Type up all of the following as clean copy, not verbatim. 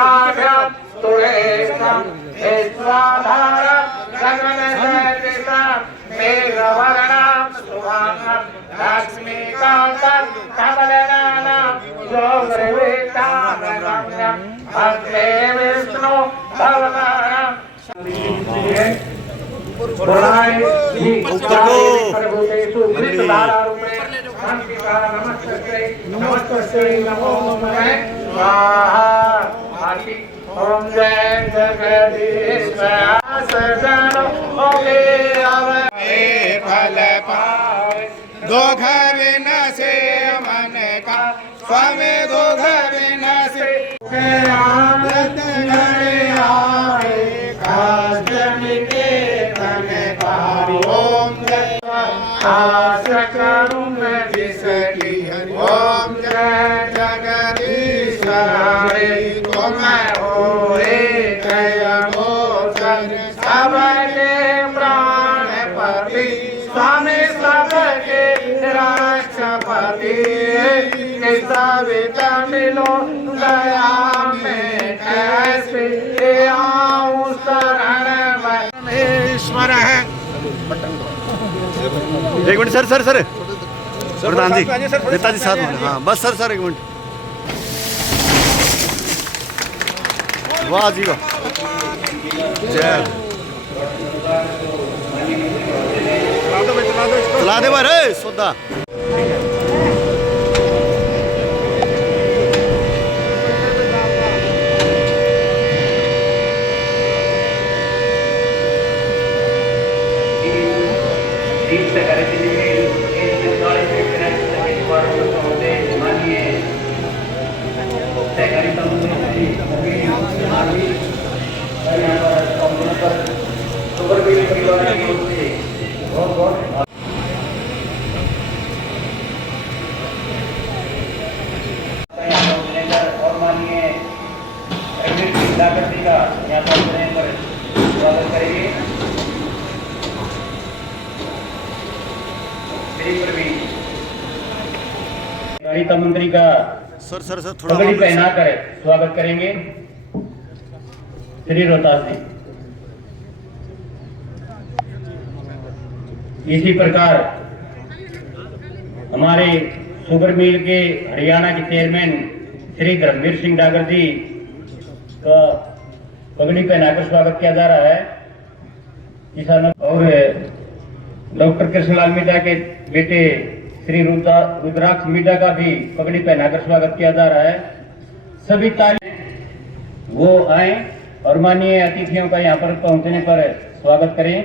काभ्यां तुळेशं विश्वाधारं गगनसदृशं मेघवर्णं शुभांगं लक्ष्मीकान्तं कमलनयनं योगवितानगम्यं वन्दे विष्णु भवनं ओम जय जगदीश फल पाए दो घर न से मन का स्वामी दो घर न से ओम जय आशा करूं मैं जिसकी ओम जय जगदीश हरे तो मैं हो जय मोचन सबके प्राणपति स्वामी सबके रक्षापति सविता मिलो दया में कैसे आऊं शरण ईश्वर है। एक मिनट सर सर सर प्रधान जी नेताजी साथ में हाँ बस सर सर एक मिनट वाह जी वाह जय चला दे बार सोदा और माननीय लाकड़ी का यहाँ पर स्वागत करेंगे। वित्त मंत्री का सर सर सर थोड़ा पगड़ी पहना कर स्वागत करेंगे श्री रोहतास जी। इसी प्रकार हमारे शुगर मिल के हरियाणा के चेयरमैन श्री धर्मवीर सिंह डागर जी का पगड़ी पहनाकर स्वागत किया जा रहा है। किसान और डॉक्टर कृष्णलाल मीडा के बेटे श्री रुद्राक्ष मीडा का भी पगड़ी पहनाकर स्वागत किया जा रहा है। सभी ताली वो आए और माननीय अतिथियों का यहाँ पर पहुंचने पर स्वागत करें।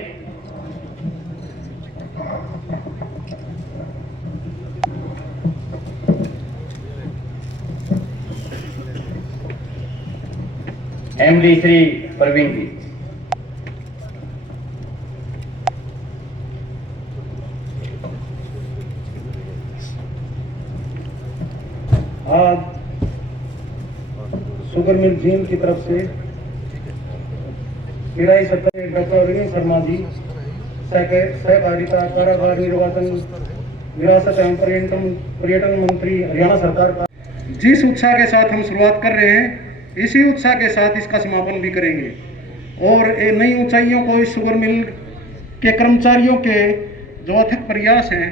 एमडी श्री प्रवीण जी। आज शुगर मिल जीन की तरफ से किराई सत्ता डॉक्टर अरविंद शर्मा जी सहकारिता कारागार निर्वाचन विरासत एवं पर्यटन मंत्री हरियाणा सरकार का जिस उत्साह के साथ हम शुरुआत कर रहे हैं इसी उत्साह के साथ इसका समापन भी करेंगे और नई ऊंचाइयों को इस शुगर मिल के कर्मचारियों के जो अथक प्रयास हैं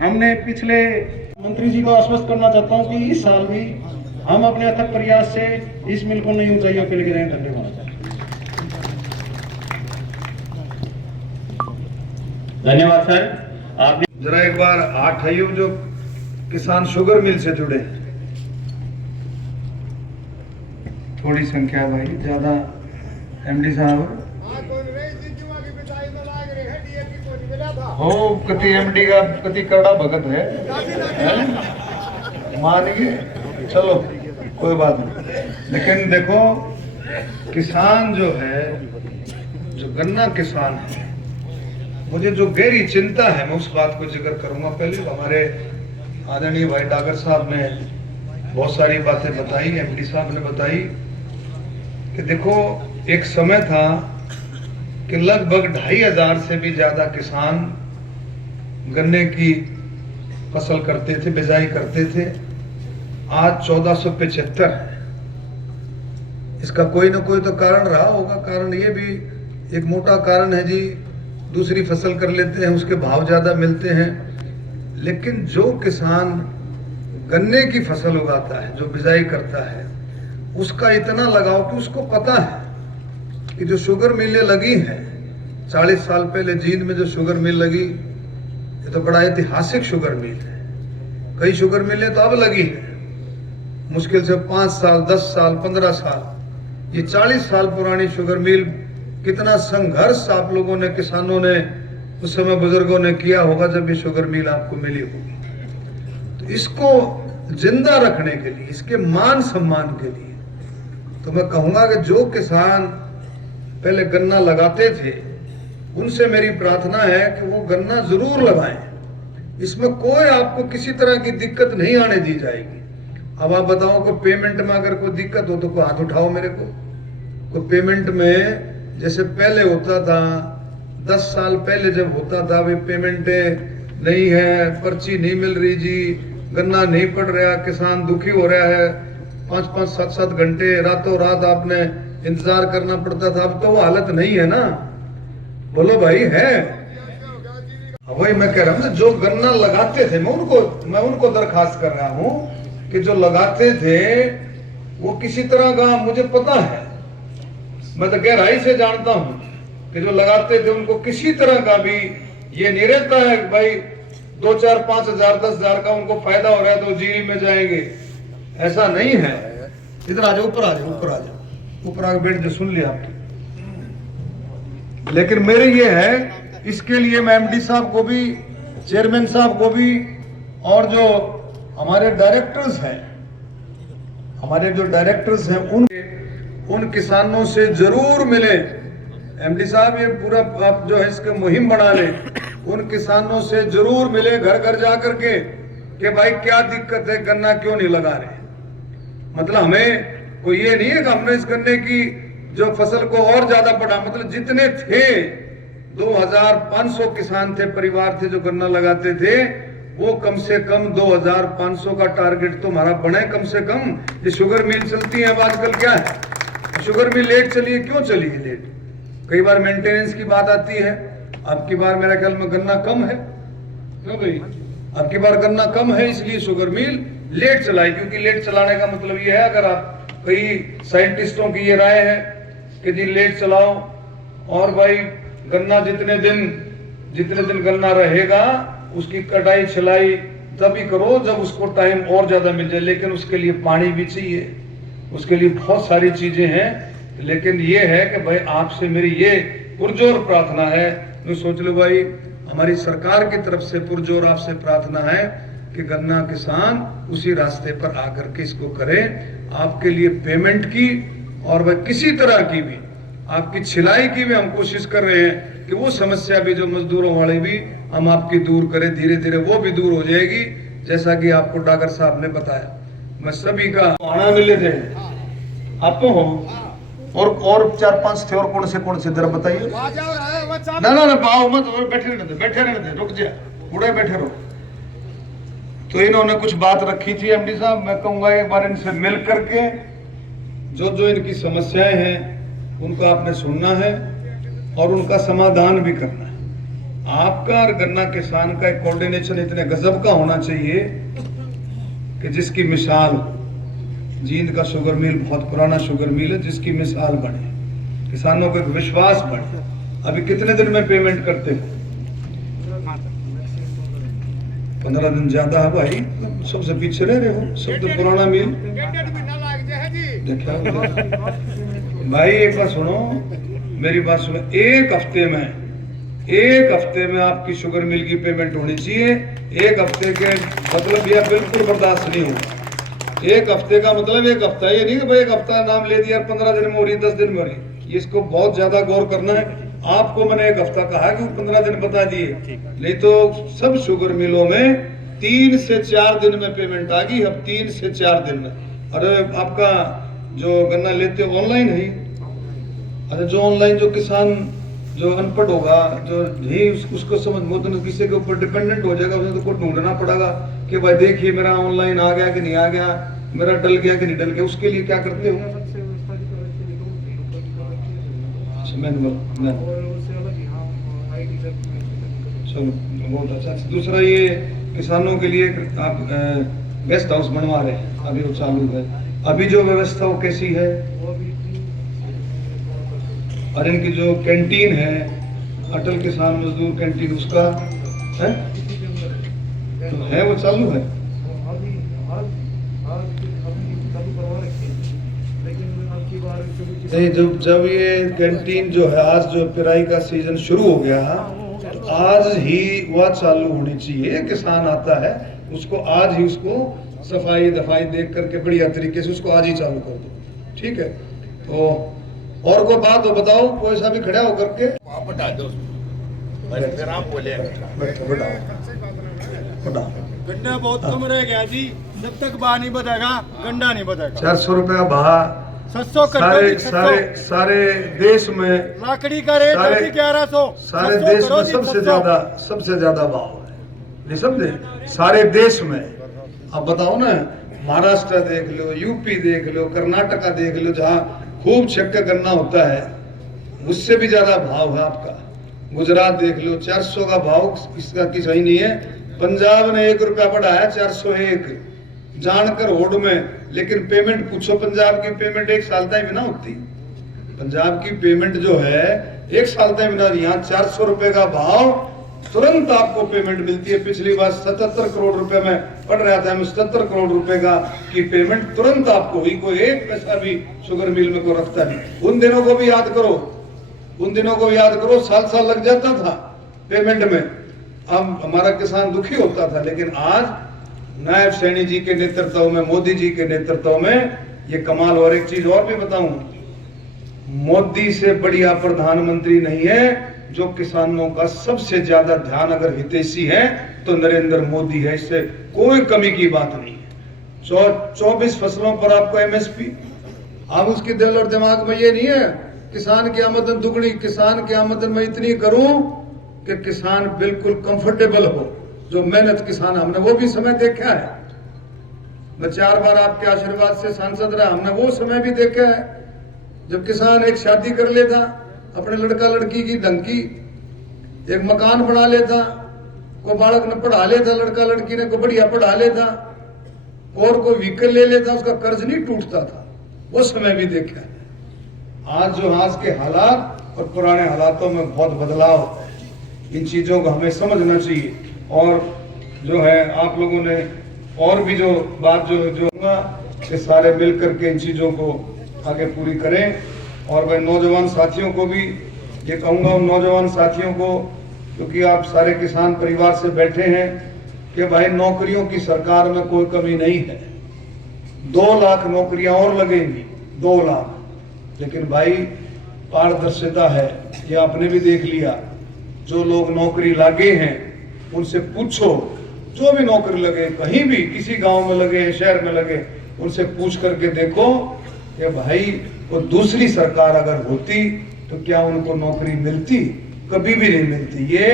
हमने पिछले मंत्री जी को आश्वस्त करना चाहता हूं कि इस साल भी हम अपने अथक प्रयास से इस मिल को नई ऊंचाइयों पे लेके जाएंगे। धन्यवाद सर। आप जरा एक बार हाथ आइयो जो किसान शुगर मिल से जुड़े। थोड़ी संख्या भाई ज्यादा एमडी साहब हो कति एमडी का कति करड़ा भगत है मानिए चलो कोई बात नहीं। लेकिन देखो किसान जो है जो गन्ना किसान है मुझे जो गहरी चिंता है मैं उस बात को जिक्र करूंगा। पहले हमारे आदरणीय भाई डागर साहब ने बहुत सारी बातें बताई, एमडी साहब ने बताई कि देखो एक समय था कि लगभग 2500 से भी ज्यादा किसान गन्ने की फसल करते थे, बिजाई करते थे। आज 1475 है। इसका कोई ना कोई तो कारण रहा होगा। कारण ये भी एक मोटा कारण है जी, दूसरी फसल कर लेते हैं, उसके भाव ज़्यादा मिलते हैं। लेकिन जो किसान गन्ने की फसल उगाता है, जो बिजाई करता है, उसका इतना लगाव कि उसको पता है कि जो शुगर मिलें लगी हैं 40 साल पहले जींद में जो शुगर मिल लगी, ये तो बड़ा ऐतिहासिक शुगर मिल है। कई शुगर मिलें तो अब लगी है, मुश्किल से 5 साल 10 साल 15 साल, ये 40 साल पुरानी शुगर मिल, कितना संघर्ष आप लोगों ने, किसानों ने, उस समय बुजुर्गों ने किया होगा जब ये शुगर मिल आपको मिली होगी। तो इसको जिंदा रखने के लिए, इसके मान सम्मान के लिए, तो मैं कहूंगा कि जो किसान पहले गन्ना लगाते थे, उनसे मेरी प्रार्थना है कि वो गन्ना जरूर लगाएं। इसमें कोई आपको किसी तरह की दिक्कत नहीं आने दी जाएगी। अब आप बताओ कि पेमेंट में अगर कोई दिक्कत हो तो कोई हाथ उठाओ मेरे को। कोई पेमेंट में जैसे पहले होता था, 10 साल पहले जब होता था, वे पेमेंटें नहीं है, पर्ची नहीं मिल रही जी, गन्ना नहीं पड़ रहा, किसान दुखी हो रहा है, 5-5 7-7 घंटे रातों रात आपने इंतजार करना पड़ता था। अब तो वो हालत नहीं है ना, बोलो भाई है। वही मैं कह रहा हूँ, जो गन्ना लगाते थे, मैं उनको दरखास्त कर रहा हूँ कि जो लगाते थे वो किसी तरह का, मुझे पता है, मैं तो गहराई से जानता हूँ कि जो लगाते थे उनको किसी तरह का भी ये नहीं रहता है कि भाई 2 4 5 हजार 10 हजार का उनको फायदा हो रहा है तो जीरी में जाएंगे, ऐसा नहीं है। इधर आ जाओ, ऊपर आ जाओ, ऊपर आ जाओ, ऊपर आके बैठ जाओ, सुन लिया आपकी। लेकिन मेरे ये है, इसके लिए मैं एमडी साहब को भी, चेयरमैन साहब को भी, और जो हमारे डायरेक्टर्स हैं, हमारे जो डायरेक्टर्स हैं, उन किसानों से जरूर मिले। एमडी साहब ये पूरा आप जो है इसके मुहिम बना ले, उन किसानों से जरूर मिले, घर घर जा करके कि भाई क्या दिक्कत है, गन्ना क्यों नहीं लगा रहे। मतलब हमें कोई ये नहीं है कि हमने इस गन्ने की जो फसल को और ज्यादा बढ़ा, मतलब जितने थे 2500 किसान थे, परिवार थे जो गन्ना लगाते थे, वो कम से कम 2500 का टारगेट तो हमारा बने कम से कम। ये शुगर मिल चलती है अब आजकल, क्या है शुगर मिल लेट चली है, क्यों चली है लेट? कई बार मेंटेनेंस की बात आती है। अब की बार मेरे ख्याल में गन्ना कम है, क्यों भाई? अब की बार गन्ना कम है, इसलिए शुगर मिल लेट चलाई। क्योंकि लेट चलाने का मतलब ये है, अगर आप, कई साइंटिस्टों की ये राय है कि जी लेट चलाओ, और भाई गन्ना जितने दिन गन्ना रहेगा उसकी कटाई छिलाई तभी करो जब उसको टाइम और ज्यादा मिल जाए। लेकिन उसके लिए पानी भी चाहिए, उसके लिए बहुत सारी चीजें हैं। लेकिन ये है कि भाई आपसे मेरी ये पुरजोर प्रार्थना है, मैं सोच लो भाई हमारी सरकार की तरफ से पुरजोर आपसे प्रार्थना है कि गन्ना किसान उसी रास्ते पर आकर के इसको करें। आपके लिए पेमेंट की और वह किसी तरह की भी आपकी छिलाई की भी हम कोशिश कर रहे हैं कि वो समस्या भी जो मजदूरों वाली भी हम आपकी दूर करें। धीरे धीरे वो भी दूर हो जाएगी, जैसा कि आपको डागर साहब ने बताया। मैं सभी का आना मिले थे आप हो, और 4-5 थे, और कौन से जरा बताइए। ना बाओ मत, और बैठे रहने दे, रुक जा, उड़े बैठे रहो। तो इन्होंने कुछ बात रखी थी एमडी साहब, मैं कहूंगा एक बार इनसे मिल करके जो इनकी समस्याएं हैं उनको आपने सुनना है और उनका समाधान भी करना है। आपका और गन्ना किसान का एक कोऑर्डिनेशन इतने गजब का होना चाहिए कि जिसकी मिसाल, जींद का शुगर मिल बहुत पुराना शुगर मिल है, जिसकी मिसाल बने, किसानों को एक विश्वास बढ़े। अभी कितने दिन में पेमेंट करते हो? 15 दिन ज्यादा है भाई, तो सबसे पीछे रह रहे हो, सब तो पुराना मिल। देखा भाई, एक बात सुनो, मेरी बात सुनो, एक हफ्ते में आपकी शुगर मिल की पेमेंट होनी चाहिए। एक हफ्ते के मतलब यह बिल्कुल बर्दाश्त नहीं होगा। एक हफ्ते का मतलब एक हफ्ता, ये नहीं कि भाई एक हफ्ता नाम ले दिया, 15 दिन में हो रही, 10 दिन में हो रही। इसको बहुत ज्यादा गौर करना है। आपको मैंने एक हफ्ता कहा कि 15 दिन बता दिए, नहीं तो सब शुगर मिलों में 3 से 4 दिन में पेमेंट आ गई। अब 3 से 4 दिन में, अरे आपका जो गन्ना लेते हो ऑनलाइन है, अरे जो ऑनलाइन, जो किसान जो अनपढ़ होगा, जो नहीं उसको समझ में, तो किसी के ऊपर डिपेंडेंट हो जाएगा, उसे तो को ढूंढना पड़ेगा कि भाई देखिए मेरा ऑनलाइन आ गया कि नहीं आ गया, मेरा डल गया कि नहीं डल गया। उसके लिए क्या करते हो? अच्छा मैनुअल और उससे अलग यहाँ IT सब चलो बहुत अच्छा। दूसरा ये किसानों के लिए आप गेस्ट हाउस बनवा रहे हैं, अभी वो चालू है, अभी जो व्यवस्था वो कैसी है? वो भी और इनकी जो कैंटीन है अटल किसान मजदूर कैंटीन उसका है तो है वो चालू है? अभी चालू करवा रखे हैं, लेकिन अब की बार नहीं, जब ये कैंटीन जो है आज जो पिराई का सीजन शुरू हो गया तो आज ही वह चालू होनी चाहिए। किसान आता है उसको आज ही उसको सफाई दफाई देख करके बढ़िया तरीके से उसको आज ही चालू कर दो, ठीक है? तो और कोई बात हो बताओ, कोई सा भी खड़ा हो करके गन्ना बहुत कम रह गया जी, जब तक भाव नहीं बढ़ेगा गन्ना नहीं बढ़ेगा। 400 रुपया भाव 700 सारे सारे सारे देश में, लाकड़ी का रेट सारे- अभी 1100 सारे देश में सबसे ज्यादा भाव है, नहीं समझे? सारे देश में। अब बताओ ना, महाराष्ट्र देख लो, यूपी देख लो, कर्नाटका देख लो, जहाँ खूब छक्का गन्ना होता है उससे भी ज्यादा भाव है आपका। गुजरात देख लो, 400 का भाव इसका की सही नहीं है। पंजाब ने 1 रुपया बढ़ाया 401 जानकर होड़ में, लेकिन पेमेंट पूछो, पंजाब की पेमेंट 1 साल तक भी ना होती। पंजाब की पेमेंट जो है 1 साल तक भी ना, यहाँ 400 रुपए का भाव तुरंत आपको पेमेंट मिलती है। पिछली बार 77 करोड़ रुपए में पढ़ रहा था, 77 करोड़ रुपए का की पेमेंट तुरंत आपको हुई। कोई 1 पैसा भी शुगर मिल में को रखता नहीं। उन दिनों को भी याद करो, उन दिनों को याद करो, साल लग जाता था पेमेंट में। अब हमारा किसान दुखी होता था, लेकिन आज नायब सैनी जी के नेतृत्व में, मोदी जी के नेतृत्व में ये कमाल। और एक चीज और भी बताऊं, मोदी से बढ़िया प्रधानमंत्री नहीं है। जो किसानों का सबसे ज्यादा ध्यान अगर हितैषी है तो नरेंद्र मोदी है, इससे कोई कमी की बात नहीं है। 24 फसलों पर आपको MSP। अब उसकी दिल और दिमाग में ये नहीं है किसान की आमदन दुगनी, किसान की आमदन में इतनी करूं कि किसान बिल्कुल कंफर्टेबल हो। जो मेहनत किसान, हमने वो भी समय देखा है। मैं 4 बार आपके आशीर्वाद से सांसद रहा, हमने वो समय भी देखा है जब किसान एक शादी कर लेता, अपने लड़का लड़की की ढंकी, एक मकान बना लेता, को बालक ने पढ़ा लेता, लड़का लड़की ने को बढ़िया पढ़ा लेता, और को व्हीकल ले लेता, उसका कर्ज नहीं टूटता था। वो समय भी देखा है। आज के हालात और पुराने हालातों में बहुत बदलाव है। इन चीजों को हमें समझना चाहिए। और जो है आप लोगों ने और भी जो बात जो कि सारे मिल करके इन चीजों को आगे पूरी करें। और मैं नौजवान साथियों को भी ये कहूँगा, उन नौजवान साथियों को, क्योंकि आप सारे किसान परिवार से बैठे हैं, कि भाई नौकरियों की सरकार में कोई कमी नहीं है। 2 लाख नौकरियां और लगेंगी, 2 लाख। लेकिन भाई पारदर्शिता है, ये आपने भी देख लिया। जो लोग नौकरी लागे हैं उनसे पूछो, जो भी नौकरी लगे, कहीं भी किसी गांव में लगे, शहर में लगे, उनसे पूछ करके देखो कि भाई वो दूसरी सरकार अगर होती तो क्या उनको नौकरी मिलती? कभी भी नहीं मिलती। ये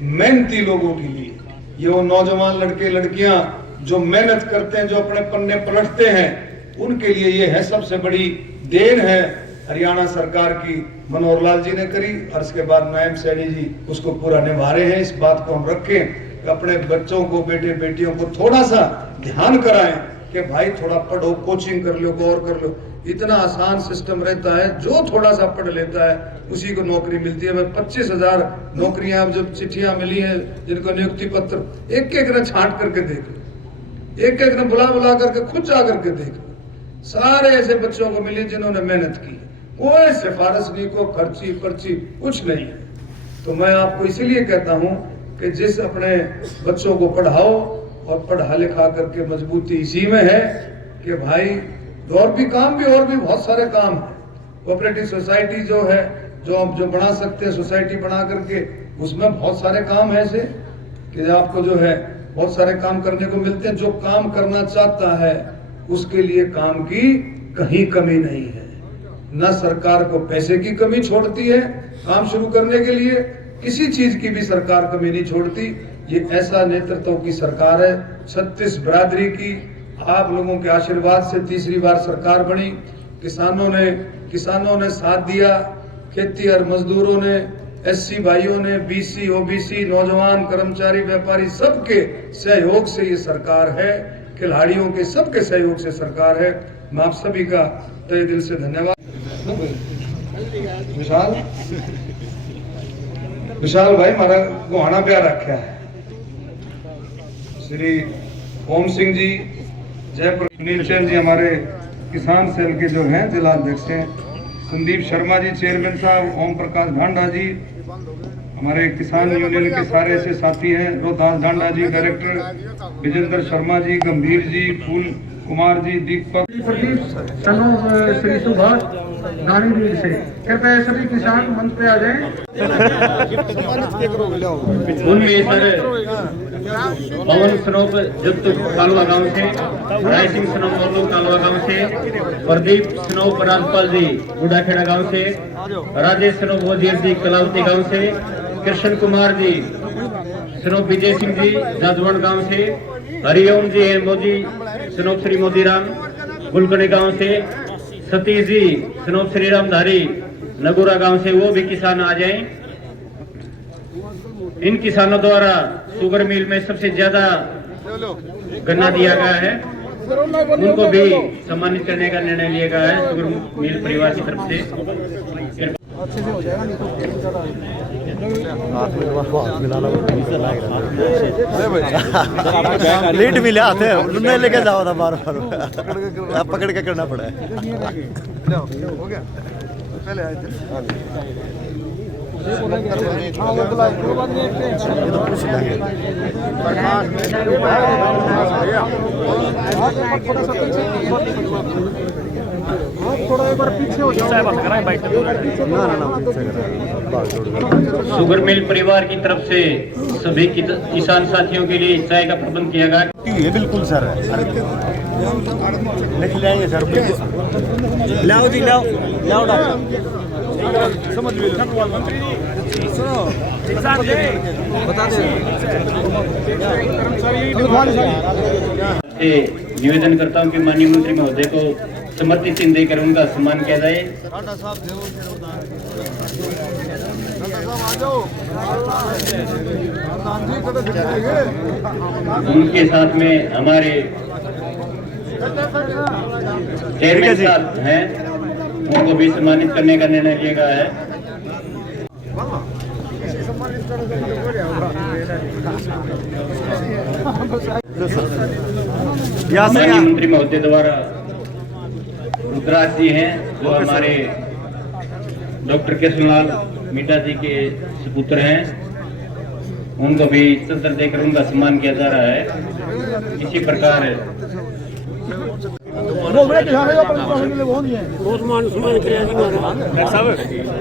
मेहनती लोगों के लिए, ये वो नौजवान लड़के लड़कियां जो मेहनत करते हैं, जो अपने पन्ने पलटते हैं, उनके लिए ये है सबसे बड़ी देन है हरियाणा सरकार की। मनोहर लाल जी ने करी और उसके बाद नायब सैनी जी उसको पूरा निभा रहे हैं। इस बात को हम रखें कि अपने बच्चों को, बेटे बेटियों को थोड़ा सा ध्यान कराएं कि भाई थोड़ा पढ़ो, कोचिंग कर लो, गौर कर लो। इतना आसान सिस्टम रहता है, जो थोड़ा सा पढ़ लेता है उसी को नौकरी मिलती है। 25,000 नौकरियां जो चिट्ठियां मिली हैं, जिनको नियुक्ति पत्र, एक एक ने छांट करके देख लो, एक एक ने बुला करके खुद जा करके देख लो। सारे ऐसे बच्चों को मिली जिन्होंने मेहनत की, कोई सिफारिश नहीं, को खर्ची पर्ची कुछ नहीं है। तो मैं आपको इसीलिए कहता हूं कि जिस अपने बच्चों को पढ़ाओ और पढ़ा लिखा करके मजबूती इसी में है कि भाई और भी बहुत सारे काम है। कोऑपरेटिव सोसाइटी जो है, जो बना सकते हैं, सोसाइटी बना करके, उसमें बहुत सारे काम है ऐसे कि आपको जो है बहुत सारे काम करने को मिलते हैं। जो काम करना चाहता है उसके लिए काम की कहीं कमी नहीं है। न सरकार को पैसे की कमी छोड़ती है काम शुरू करने के लिए, किसी चीज की भी सरकार कमी नहीं छोड़ती। ये ऐसा नेतृत्व की सरकार है, 36 बिरादरी की, आप लोगों के आशीर्वाद से तीसरी बार सरकार बनी। किसानों ने साथ दिया, खेतीहर मजदूरों ने, एससी भाइयों ने, बीसी, ओबीसी, नौजवान, कर्मचारी, व्यापारी, सबके सहयोग से ये सरकार है, खिलाड़ियों के सबके सहयोग से सरकार है। मैं आप सभी का तहे दिल से धन्यवाद। विशाल भाई हमारा गोहाना प्यार रखा है। श्री ओम सिंह जी, जयपुर नीलचंद जी हमारे किसान सेल के जो हैं जिला अध्यक्ष हैं, संदीप शर्मा जी चेयरमैन साहब, ओम प्रकाश ढांडा जी हमारे किसान यूनियन के सारे ऐसे साथी हैं, रोहतास ढांडा जी डायरेक्टर, विजेंद्र शर्मा जी, गंभीर जी, फूल कुमार जी, दीपक प्रदीप सनोज श्री सुभाष नानी से कृपया सभी किसान मंच पे आ जाएं। उनमें सर पवन सनोप जत्तू कालवा गांव से, राय सिंह सनोप मोरलू कालवा गांव से, प्रदीप सनोप राजपाल जी बुढ़ाखेड़ा गांव से, राजेश सनोप वजीर जी कलावती गांव से, कृष्ण कुमार जी सनोप विजय सिंह जी जाजवान गांव से, हरिओम जी है मोदी सनोप श्री मोदीराम गुलकने गांव से, सतीश जी सनोप श्री रामधारी नगुरा गांव से, वो भी किसान आ जाएं। इन किसानों द्वारा शुगर मिल में सबसे ज्यादा गन्ना दिया गया है, उनको भी सम्मानित करने का निर्णय लिया गया है शुगर मिल परिवार की तरफ से। लीड मिले आते हैं उन्हें लेके जाओ था बार बार पकड़ के करना पड़ा है। हो गया पहले आए थे। थोड़ा एक बार पीछे हो जाओ। शुगर मिल परिवार की तरफ से सभी किसान साथियों के लिए चाय का प्रबंध किया गया। ये बिल्कुल सर लिख लेंगे सर, लाओ जी लाओ लाओ डॉक्टर समझ निवेदन करता हूँ कि माननीय मंत्री महोदय को समर्थित चिन्ह देकर उनका सम्मान किया जाए। उनके साथ में हमारे चेयरमैन साहब हैं, उनको भी सम्मानित करने का निर्णय लिया गया है। माननीय मंत्री महोदय द्वारा रुद्राज जी हैं जो हमारे डॉक्टर कृष्णलाल मीठा जी के सुपुत्र हैं, उनको भी चंद्र देकर उनका सम्मान किया जा रहा है। इसी प्रकार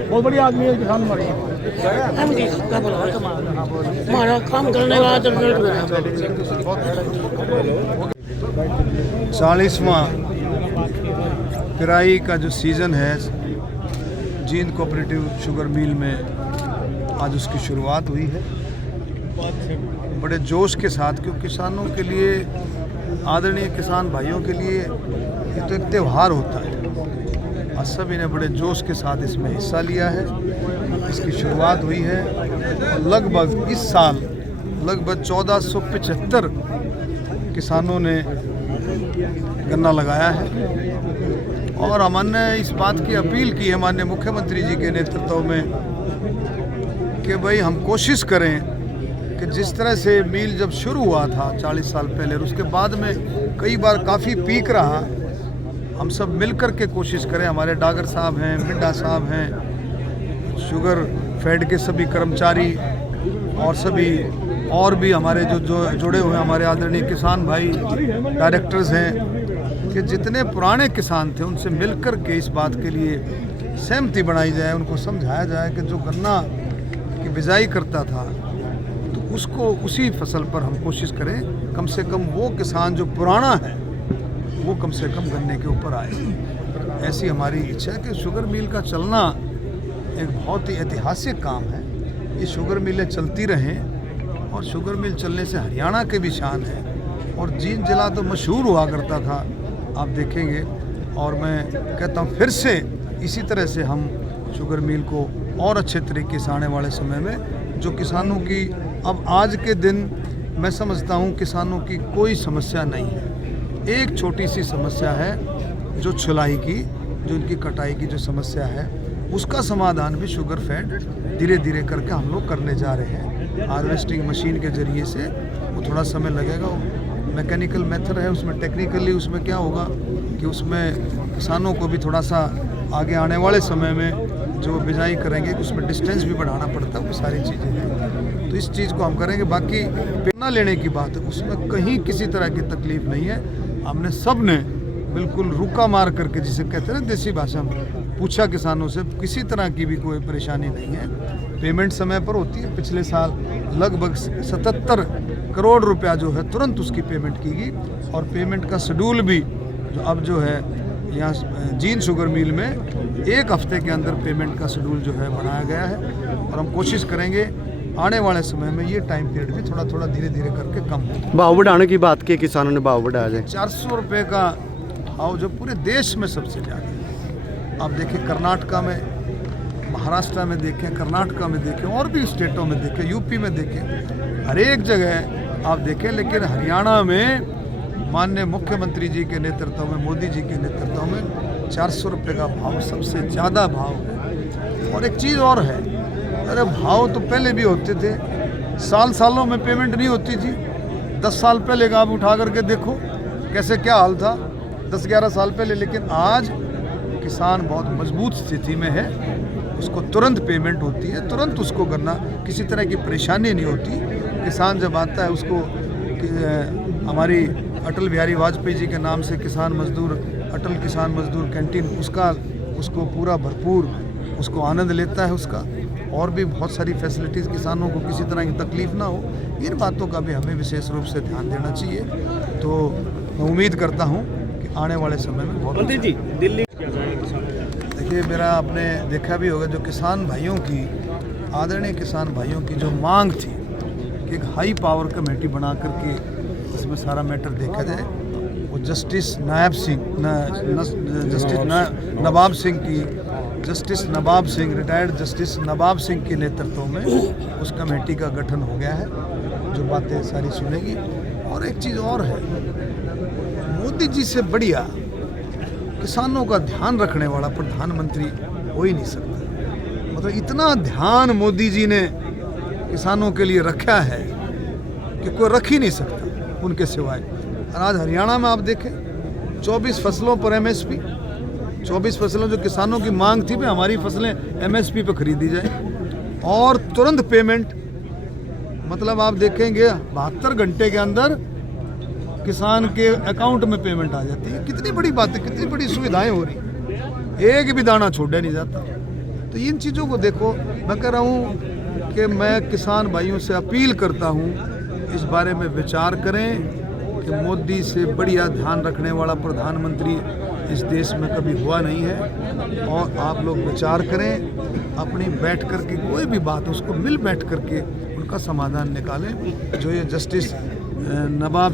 बहुत बढ़िया आदमी है किसान हमारा काम करने का 40वां पिराई का जो सीज़न है जींद कोऑपरेटिव शुगर मिल में आज उसकी शुरुआत हुई है बड़े जोश के साथ, क्योंकि किसानों के लिए, आदरणीय किसान भाइयों के लिए ये तो एक त्यौहार होता है। आज सभी ने बड़े जोश के साथ इसमें हिस्सा लिया है, इसकी शुरुआत हुई है और लगभग इस साल लगभग 1475 किसानों ने गन्ना लगाया है। और हमने इस बात की अपील की है माननीय मुख्यमंत्री जी के नेतृत्व में कि भाई हम कोशिश करें कि जिस तरह से मिल जब शुरू हुआ था 40 साल पहले, उसके बाद में कई बार काफ़ी पीक रहा, हम सब मिलकर के कोशिश करें। हमारे डागर साहब हैं, मिड्डा साहब हैं, शुगर फेड के सभी कर्मचारी और सभी और भी हमारे जो जुड़े हुए हमारे आदरणीय किसान भाई डायरेक्टर्स हैं, कि जितने पुराने किसान थे उनसे मिलकर के इस बात के लिए सहमति बनाई जाए, उनको समझाया जाए कि जो गन्ना की बिजाई करता था तो उसको उसी फसल पर हम कोशिश करें, कम से कम वो किसान जो पुराना है वो कम से कम गन्ने के ऊपर आए। ऐसी हमारी इच्छा है कि शुगर मिल का चलना एक बहुत ही ऐतिहासिक काम है। ये शुगर मिलें चलती रहें और शुगर मिल चलने से हरियाणा के भी शान है और जींद जिला तो मशहूर हुआ करता था, आप देखेंगे। और मैं कहता हूँ फिर से इसी तरह से हम शुगर मिल को और अच्छे तरीके से आने वाले समय में जो किसानों की अब आज के दिन मैं समझता हूँ किसानों की कोई समस्या नहीं है। एक छोटी सी समस्या है जो छुलाई की, जो इनकी कटाई की जो समस्या है, उसका समाधान भी शुगर फैट धीरे धीरे करके हम लोग करने जा रहे हैं। हार्वेस्टिंग मशीन के ज़रिए से वो थोड़ा समय लगेगा, वो मैकेनिकल मेथड है, उसमें टेक्निकली उसमें क्या होगा कि उसमें किसानों को भी थोड़ा सा आगे आने वाले समय में जो बिजाई करेंगे उसमें डिस्टेंस भी बढ़ाना पड़ता है, वो सारी चीज़ें हैं। तो इस चीज़ को हम करेंगे। बाकी प्रेरणा लेने की बात है, उसमें कहीं किसी तरह की तकलीफ नहीं है। हमने सब ने बिल्कुल रुका मार करके, जिसे कहते हैं ना देसी भाषा में, पूछा किसानों से, किसी तरह की भी कोई परेशानी नहीं है। पेमेंट समय पर होती है। पिछले साल लगभग 77 करोड़ रुपया जो है तुरंत उसकी पेमेंट की गई, और पेमेंट का शेड्यूल भी जो अब जो है यहाँ जींद शुगर मिल में 1 हफ्ते के अंदर पेमेंट का शेड्यूल जो है बनाया गया है। और हम कोशिश करेंगे आने वाले समय में ये टाइम पीरियड भी थोड़ा थोड़ा धीरे धीरे करके कम हो। भाव बढ़ाने की बात की, किसानों ने भाव बढ़ाया जाए। 400 रुपये का भाव जो पूरे देश में सबसे ज़्यादा है। आप देखिए कर्नाटका में, महाराष्ट्र में देखें, कर्नाटका में देखें, और भी स्टेटों में देखें, यूपी में देखें, हर एक जगह आप देखें। लेकिन हरियाणा में माननीय मुख्यमंत्री जी के नेतृत्व में, मोदी जी के नेतृत्व में 400 रुपये का भाव सबसे ज़्यादा भाव है। और एक चीज़ और है, अरे भाव तो पहले भी होते थे, सालों में पेमेंट नहीं होती थी। 10 साल पहले का आप उठा करके देखो कैसे क्या हाल था 10-11 साल पहले। लेकिन आज किसान बहुत मजबूत स्थिति में है, उसको तुरंत पेमेंट होती है, तुरंत उसको करना, किसी तरह की परेशानी नहीं होती। किसान जब आता है उसको हमारी अटल बिहारी वाजपेयी जी के नाम से किसान मजदूर, अटल किसान मजदूर कैंटीन, उसको पूरा भरपूर उसको आनंद लेता है उसका। और भी बहुत सारी फैसिलिटीज़, किसानों को किसी तरह की तकलीफ़ ना हो, इन बातों का भी हमें विशेष रूप से ध्यान देना चाहिए। तो मैं उम्मीद करता हूँ कि आने वाले समय में बहुत मंत्री जी दिल्ली देखिए, मेरा आपने देखा भी होगा जो किसान भाइयों की, आदरणीय किसान भाइयों की जो मांग थी कि एक हाई पावर कमेटी बना करके इसमें सारा मैटर देखा जाए, वो जस्टिस नवाब सिंह रिटायर्ड जस्टिस नवाब सिंह के नेतृत्व में उस कमेटी का गठन हो गया है, जो बातें सारी सुनेगी। और एक चीज़ और है, मोदी जी से बढ़िया किसानों का ध्यान रखने वाला प्रधानमंत्री हो ही नहीं सकता। मतलब इतना ध्यान मोदी जी ने किसानों के लिए रखा है कि कोई रख ही नहीं सकता उनके सिवाय। और आज हरियाणा में आप देखें 24 फसलों पर MSP, 24 फसलों जो किसानों की मांग थी भी हमारी फसलें MSP पर खरीदी जाए और तुरंत पेमेंट। मतलब आप देखेंगे 72 घंटे के अंदर किसान के अकाउंट में पेमेंट आ जाती है। कितनी बड़ी बात है, कितनी बड़ी सुविधाएं हो रही, एक भी दाना छोड़ा नहीं जाता। तो इन चीज़ों को देखो, मैं कह रहा हूँ कि मैं किसान भाइयों से अपील करता हूँ इस बारे में विचार करें कि मोदी से बढ़िया ध्यान रखने वाला प्रधानमंत्री इस देश में कभी हुआ नहीं है। और आप लोग विचार करें, अपनी बैठ कर के कोई भी बात उसको मिल बैठ कर के उनका समाधान निकालें। जो ये जस्टिस नवाब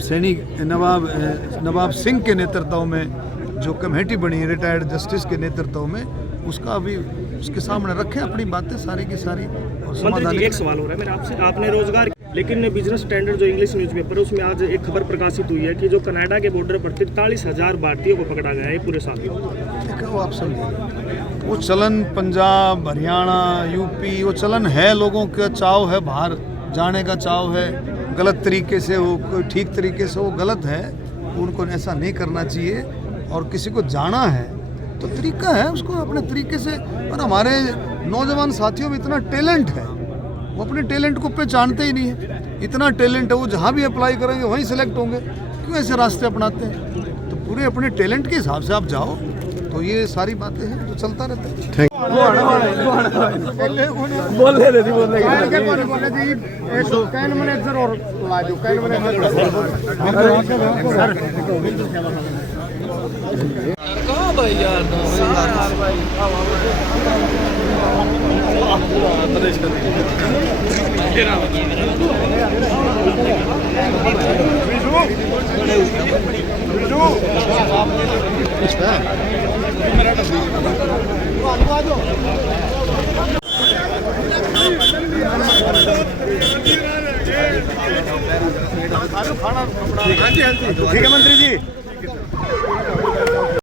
सिंह के नेतृत्व में जो कमेटी बनी है रिटायर्ड जस्टिस के नेतृत्व में, उसका भी उसके सामने रखें अपनी बातें सारी की सारी। और मंत्री जी एक सवाल हो रहा है मेरा आपसे, आपने रोजगार, लेकिन बिजनेस स्टैंडर्ड जो इंग्लिश न्यूज़पेपर है उसमें आज एक खबर प्रकाशित हुई है कि जो कनाडा के बॉर्डर पर 43,000 भारतीयों को पकड़ा गया है पूरे साल में। देखो आप समझिए, वो चलन पंजाब, हरियाणा, यूपी, वो चलन है, लोगों का चाव है, बाहर जाने का चाव है। गलत तरीके से हो, कोई ठीक तरीके से हो, गलत है, उनको ऐसा नहीं करना चाहिए। और किसी को जाना है तो तरीका है, उसको अपने तरीके से। और हमारे नौजवान साथियों में इतना टैलेंट है, वो अपने टैलेंट को पहचानते ही नहीं है। इतना टैलेंट है, वो जहाँ भी अप्लाई करेंगे वहीं सेलेक्ट होंगे। क्यों ऐसे रास्ते अपनाते हैं? तो पूरे अपने टैलेंट के हिसाब से आप जाओ, तो ये सारी बातें हैं जो चलता रहता है। Merak ठीक है मंत्री जी।